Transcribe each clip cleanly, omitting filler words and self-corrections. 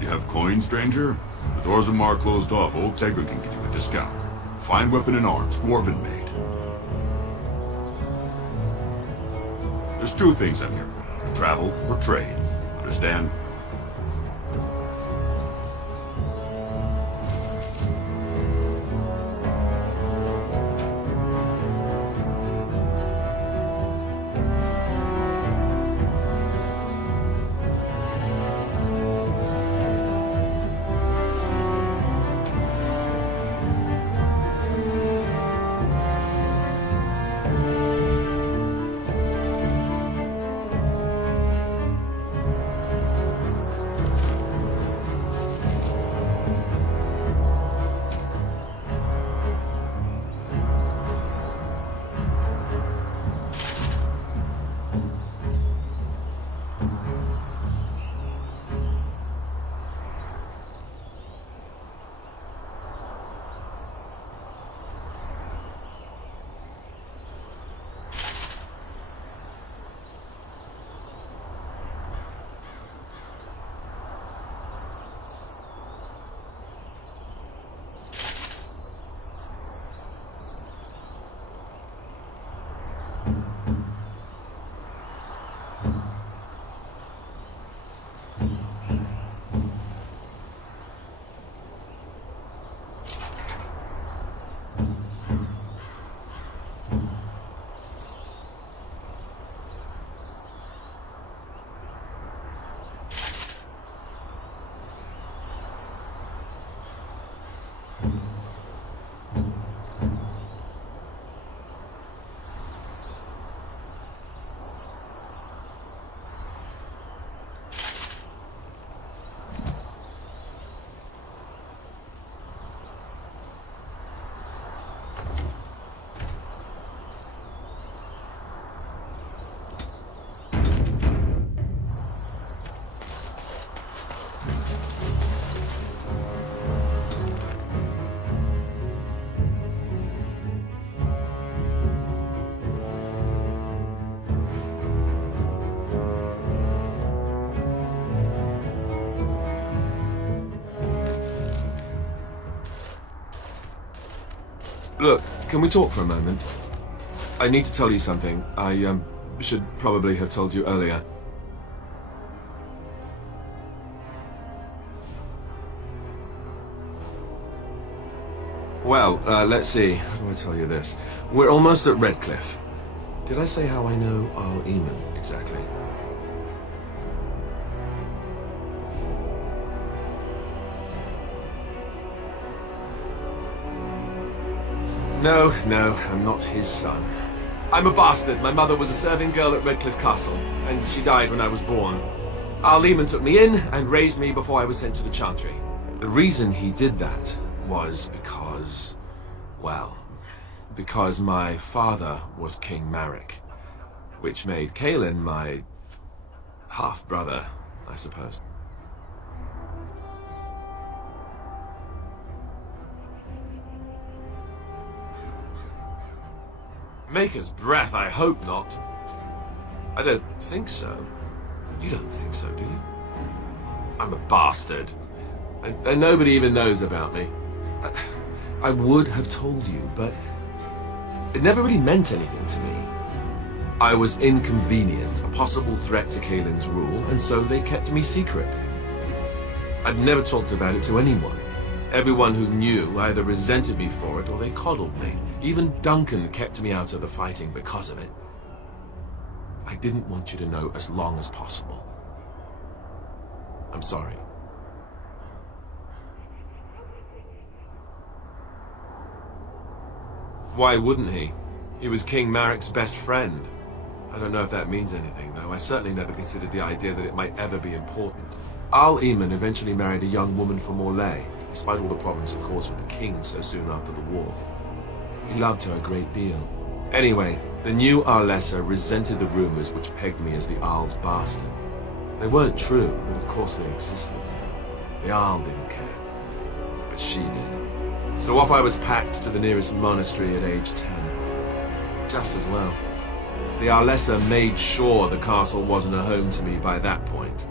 You have coins, stranger? The doors of Mar closed off. Old Tegra can give you a discount. Fine weapon and arms, dwarven made. There's two things I'm here for. Travel or trade. Understand? Look, can we talk for a moment? I need to tell you something. I, should probably have told you earlier. Well, let's see. How do I tell you this? We're almost at Redcliffe. Did I say how I know Arl Eamon exactly? No, I'm not his son. I'm a bastard. My mother was a serving girl at Redcliffe Castle, and she died when I was born. Arl Eamon took me in and raised me before I was sent to the Chantry. The reason he did that was because, well, because my father was King Marek, which made Cailan my half-brother, I suppose. Maker's breath, I hope not. I don't think so. You don't think so, do you? I'm a bastard. And nobody even knows about me. I would have told you, but it never really meant anything to me. I was inconvenient, a possible threat to Kaelin's rule, and so they kept me secret. I'd never talked about it to anyone. Everyone who knew either resented me for it or they coddled me. Even Duncan kept me out of the fighting because of it. I didn't want you to know as long as possible. I'm sorry. Why wouldn't he? He was King Marek's best friend. I don't know if that means anything, though. I certainly never considered the idea that it might ever be important. Arl Eamon eventually married a young woman from Orlais, despite all the problems it caused with the king so soon after the war. He loved her a great deal. Anyway, the new Arlessa resented the rumors which pegged me as the Arl's bastard. They weren't true, but of course they existed. The Arl didn't care, but she did. So off I was packed to the nearest monastery at age 10. Just as well. The Arlessa made sure the castle wasn't a home to me by that point.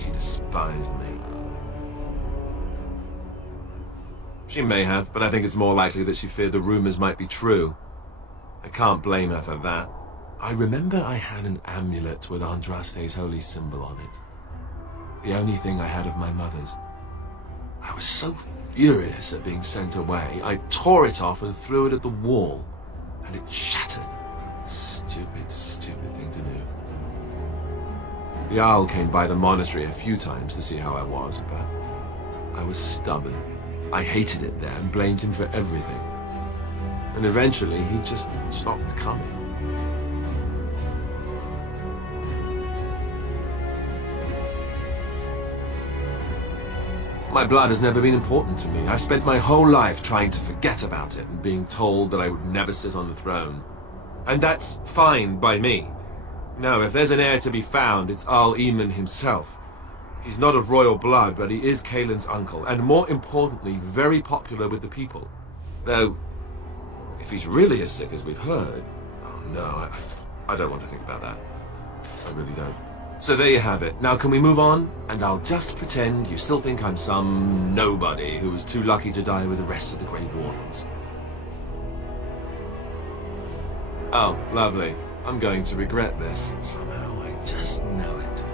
She despised me. She may have, but I think it's more likely that she feared the rumors might be true. I can't blame her for that. I remember I had an amulet with Andraste's holy symbol on it. The only thing I had of my mother's. I was so furious at being sent away, I tore it off and threw it at the wall, and it shattered. Stupid, stupid thing to do. The Jarl came by the monastery a few times to see how I was, but I was stubborn. I hated it there and blamed him for everything. And eventually, he just stopped coming. My blood has never been important to me. I've spent my whole life trying to forget about it and being told that I would never sit on the throne. And that's fine by me. No, if there's an heir to be found, it's Arl Eamon himself. He's not of royal blood, but he is Kaelin's uncle, and more importantly, very popular with the people. Though, if he's really as sick as we've heard... Oh no, I don't want to think about that. I really don't. So there you have it. Now can we move on? And I'll just pretend you still think I'm some nobody who was too lucky to die with the rest of the Grey Wardens. Oh, lovely. I'm going to regret this. Somehow I just know it.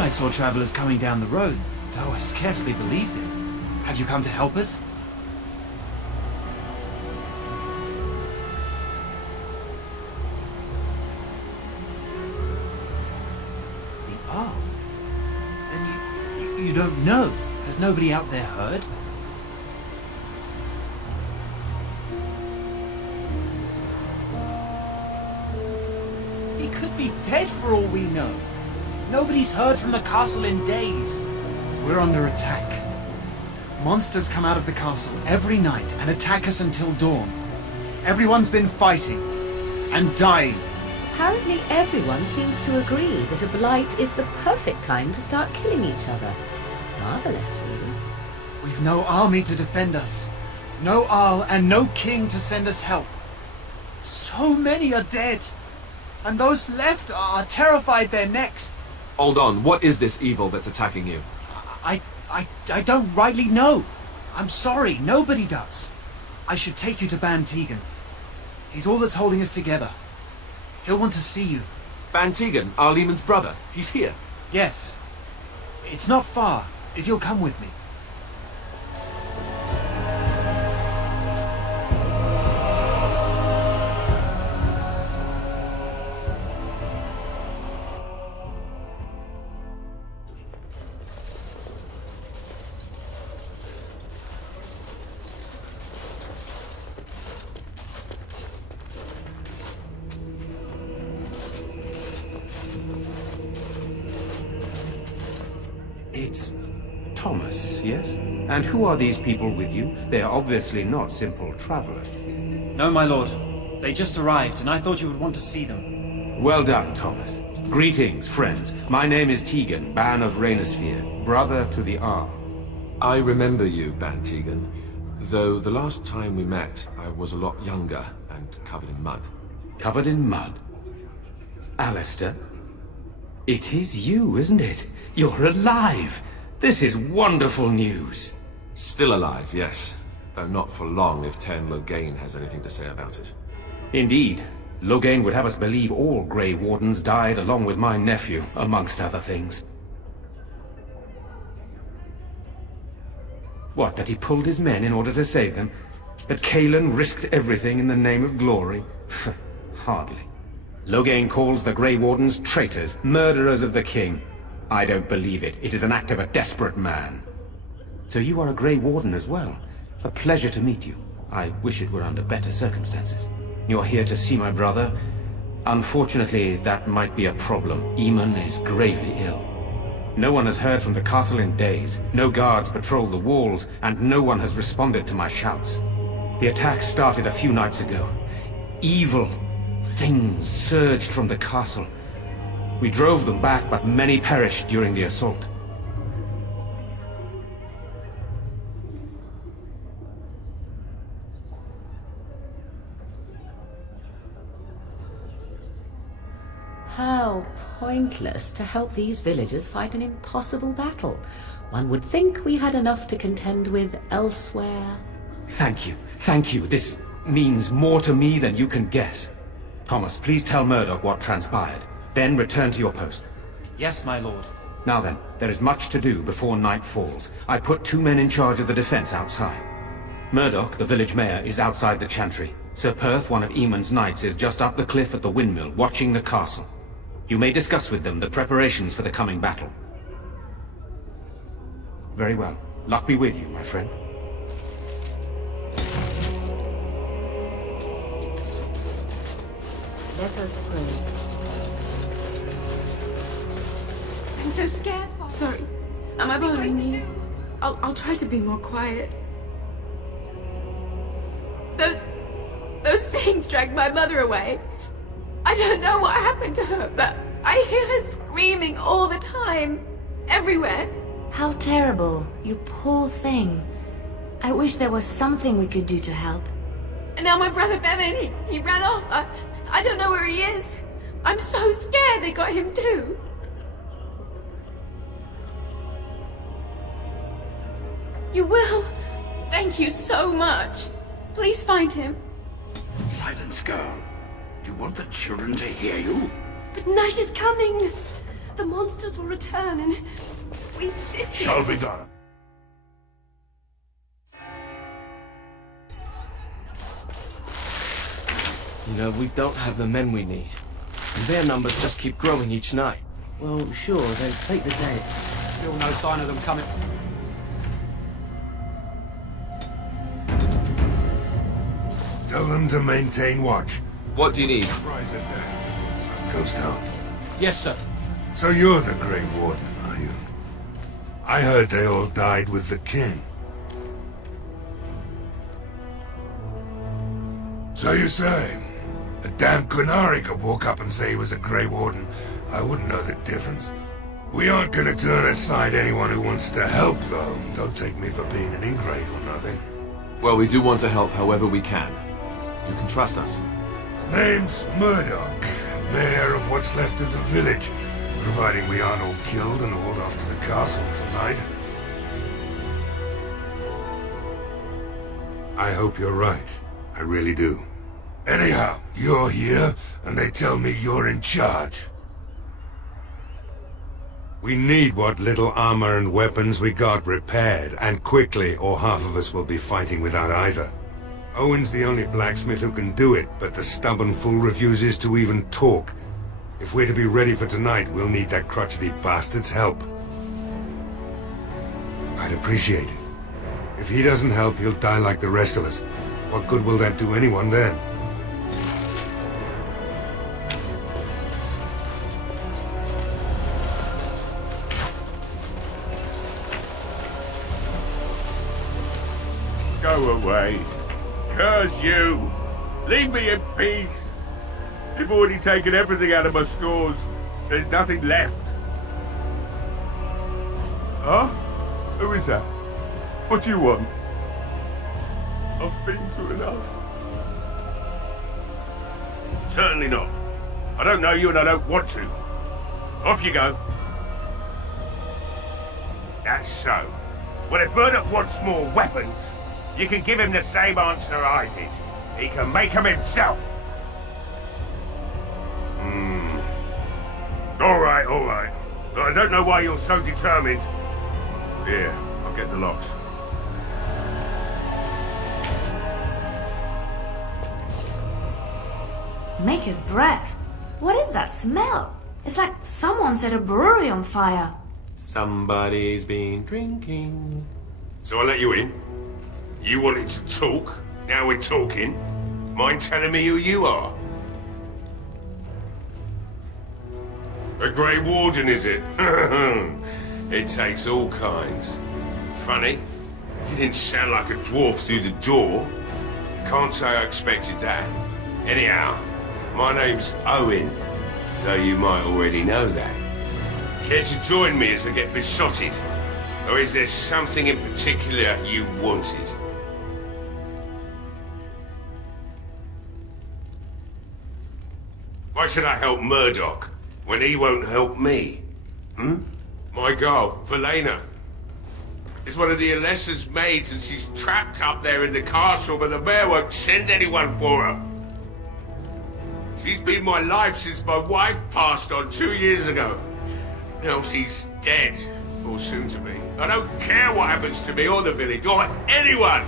I saw travelers coming down the road, though I scarcely believed it. Have you come to help us? The Arl? Then you don't know? Has nobody out there heard? He could be dead for all we know. Nobody's heard from the castle in days. We're under attack. Monsters come out of the castle every night and attack us until dawn. Everyone's been fighting and dying. Apparently everyone seems to agree that a blight is the perfect time to start killing each other. Marvelous, really. We've no army to defend us. No Arl and no king to send us help. So many are dead. And those left are terrified they're next. Hold on, what is this evil that's attacking you? I don't rightly know. I'm sorry, nobody does. I should take you to Ban Tegan. He's all that's holding us together. He'll want to see you. Ban Tegan, Arl Eamon's brother. He's here. Yes. It's not far, if you'll come with me. It's Thomas, yes? And who are these people with you? They are obviously not simple travelers. No, my lord. They just arrived, and I thought you would want to see them. Well done, Thomas. Greetings, friends. My name is Tegan, Ban of Rainersphere, brother to the Arl. I remember you, Ban Tegan, though the last time we met, I was a lot younger and covered in mud. Covered in mud? Alistair? It is you, isn't it? You're alive! This is wonderful news. Still alive, yes, though not for long if Tairn Loghain has anything to say about it. Indeed. Loghain would have us believe all Grey Wardens died along with my nephew, amongst other things. What, that he pulled his men in order to save them? That Cailan risked everything in the name of glory? Hardly. Loghain calls the Grey Wardens traitors, murderers of the king. I don't believe it. It is an act of a desperate man. So you are a Grey Warden as well. A pleasure to meet you. I wish it were under better circumstances. You're here to see my brother? Unfortunately, that might be a problem. Eamon is gravely ill. No one has heard from the castle in days. No guards patrol the walls, and no one has responded to my shouts. The attack started a few nights ago. Evil things surged from the castle. We drove them back, but many perished during the assault. How pointless to help these villagers fight an impossible battle. One would think we had enough to contend with elsewhere. Thank you. Thank you. This means more to me than you can guess. Thomas, please tell Murdoch what transpired. Then return to your post. Yes, my lord. Now then, there is much to do before night falls. I put 2 men in charge of the defense outside. Murdoch, the village mayor, is outside the chantry. Sir Perth, one of Eamon's knights, is just up the cliff at the windmill, watching the castle. You may discuss with them the preparations for the coming battle. Very well. Luck be with you, my friend. Let us pray. I'm so scared, Father. Sorry. Am I bothering you? I'll try to be more quiet. Those things dragged my mother away. I don't know what happened to her, but I hear her screaming all the time. Everywhere. How terrible, you poor thing. I wish there was something we could do to help. And now my brother Bevan, he ran off. I don't know where he is. I'm so scared they got him too. You will? Thank you so much. Please find him. Silence, girl. Do you want the children to hear you? But night is coming. The monsters will return and we insisted. Shall be done. You know, we don't have the men we need. And their numbers just keep growing each night. Well, sure, then take the dead. Still no sign of them coming. Tell them to maintain watch. What do you need? Surprise attack before the sun goes down. Yes, sir. So you're the Grey Warden, are you? I heard they all died with the king. So you say? A damn Qunari could walk up and say he was a Grey Warden. I wouldn't know the difference. We aren't gonna turn aside anyone who wants to help, though. Don't take me for being an ingrate or nothing. Well, we do want to help however we can. You can trust us. Name's Murdoch, mayor of what's left of the village, providing we aren't all killed and hauled off to the castle tonight. I hope you're right. I really do. Anyhow, you're here, and they tell me you're in charge. We need what little armor and weapons we got repaired, and quickly, or half of us will be fighting without either. Owen's the only blacksmith who can do it, but the stubborn fool refuses to even talk. If we're to be ready for tonight, we'll need that crotchety bastard's help. I'd appreciate it. If he doesn't help, he'll die like the rest of us. What good will that do anyone then? Go away. Curse you! Leave me in peace! They've already taken everything out of my stores. There's nothing left. Huh? Who is that? What do you want? I've been through enough. Certainly not. I don't know you and I don't want to. Off you go. That's so. Well, if Murdoch wants more weapons, you can give him the same answer I did. He can make them himself. All right, all right. But I don't know why you're so determined. Here, I'll get the locks. Maker's breath. What is that smell? It's like someone set a brewery on fire. Somebody's been drinking. So I let you in. You wanted to talk. Now we're talking. Mind telling me who you are? A Grey Warden, is it? It takes all kinds. Funny, you didn't sound like a dwarf through the door. Can't say I expected that. Anyhow, my name's Owen, though you might already know that. Care to join me as I get besotted? Or is there something in particular you wanted? Why should I help Murdoch when he won't help me? My girl, Velena, is one of the Alessa's maids and she's trapped up there in the castle, but the mayor won't send anyone for her. She's been my life since my wife passed on 2 years ago. Now she's dead, or soon to be. I don't care what happens to me or the village, or anyone!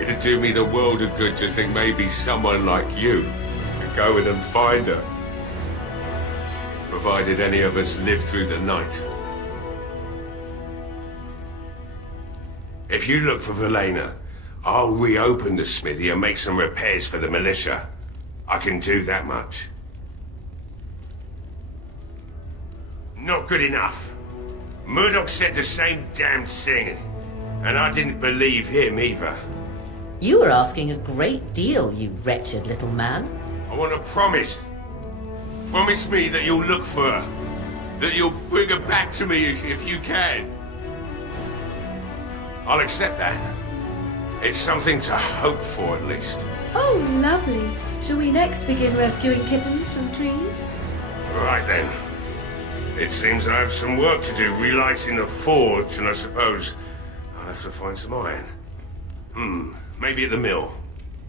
It'd do me the world of good to think maybe someone like you could go in and find her. Provided any of us live through the night. If you look for Velena, I'll reopen the smithy and make some repairs for the militia. I can do that much. Not good enough. Murdoch said the same damn thing, and I didn't believe him either. You were asking a great deal, you wretched little man. I want a promise. Promise me that you'll look for her. That you'll bring her back to me if you can. I'll accept that. It's something to hope for, at least. Oh, lovely. Shall we next begin rescuing kittens from trees? Right then. It seems I have some work to do relighting the forge, and I suppose I'll have to find some iron. Maybe at the mill.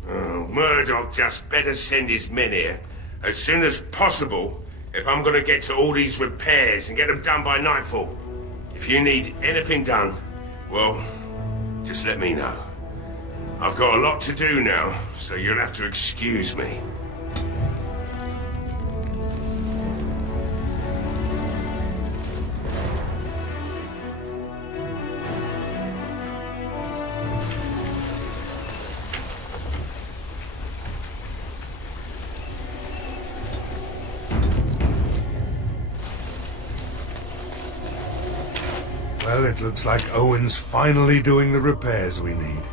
Oh, Murdoch just better send his men here as soon as possible if I'm gonna get to all these repairs and get them done by nightfall. If you need anything done, well, just let me know. I've got a lot to do now, so you'll have to excuse me. Well, it looks like Owen's finally doing the repairs we need.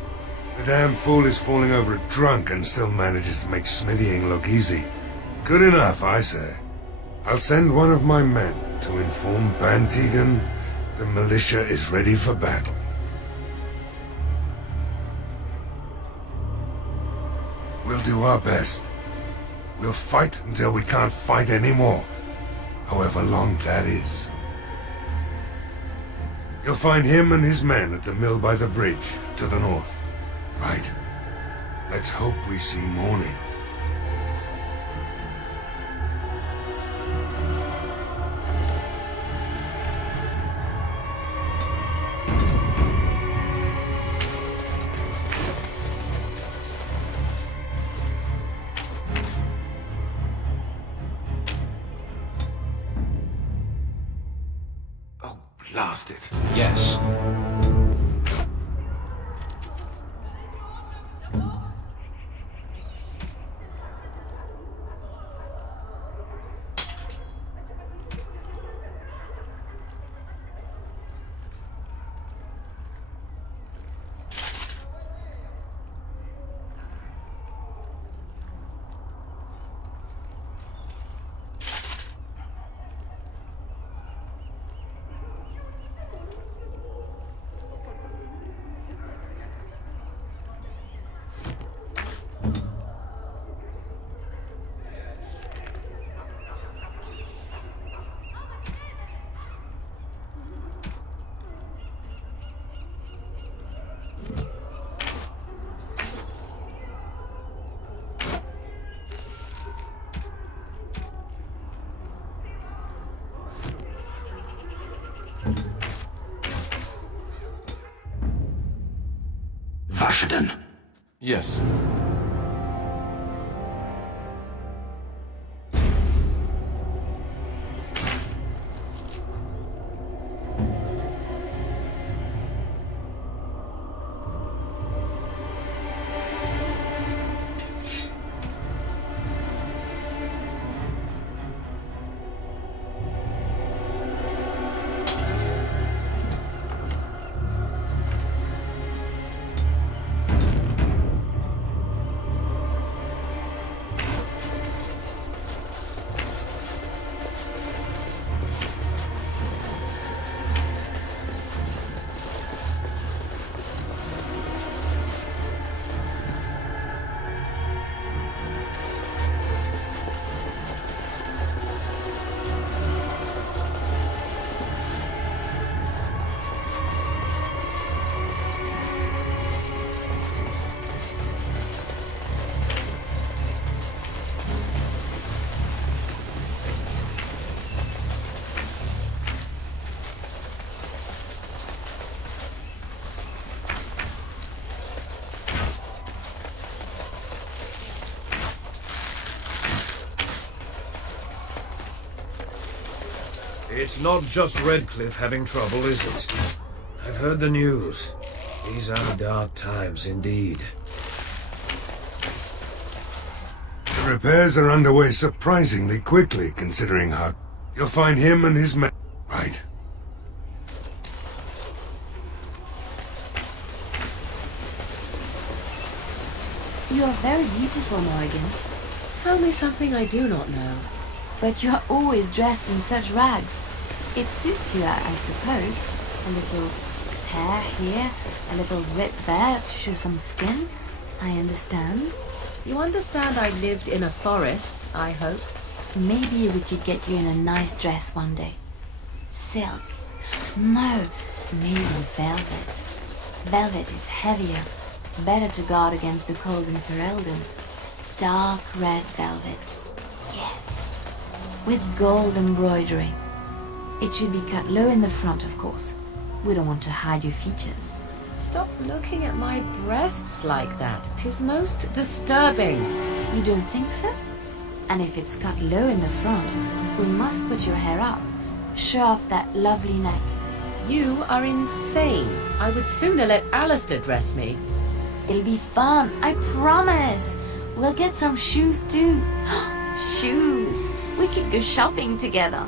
The damn fool is falling over drunk and still manages to make smithying look easy. Good enough, I say. I'll send one of my men to inform Bantegan the militia is ready for battle. We'll do our best. We'll fight until we can't fight anymore, however long that is. You'll find him and his men at the mill by the bridge, to the north. Right. Let's hope we see morning. Oh, blast it. Yes. Arthedan. Yes. It's not just Redcliffe having trouble, is it? I've heard the news. These are dark times indeed. The repairs are underway surprisingly quickly, considering how... You'll find him and his men... Right. You are very beautiful, Morrigan. Tell me something I do not know. But you are always dressed in such rags. It suits you, I suppose. A little tear here, a little rip there to show some skin. I understand. You understand I lived in a forest, I hope? Maybe we could get you in a nice dress one day. Silk. No, maybe velvet. Velvet is heavier, better to guard against the cold in Ferelden. Dark red velvet. Yes. With gold embroidery. It should be cut low in the front, of course. We don't want to hide your features. Stop looking at my breasts like that. 'Tis most disturbing. You don't think so? And if it's cut low in the front, we must put your hair up. Show off that lovely neck. You are insane. I would sooner let Alistair dress me. It'll be fun, I promise. We'll get some shoes too. Shoes. We could go shopping together.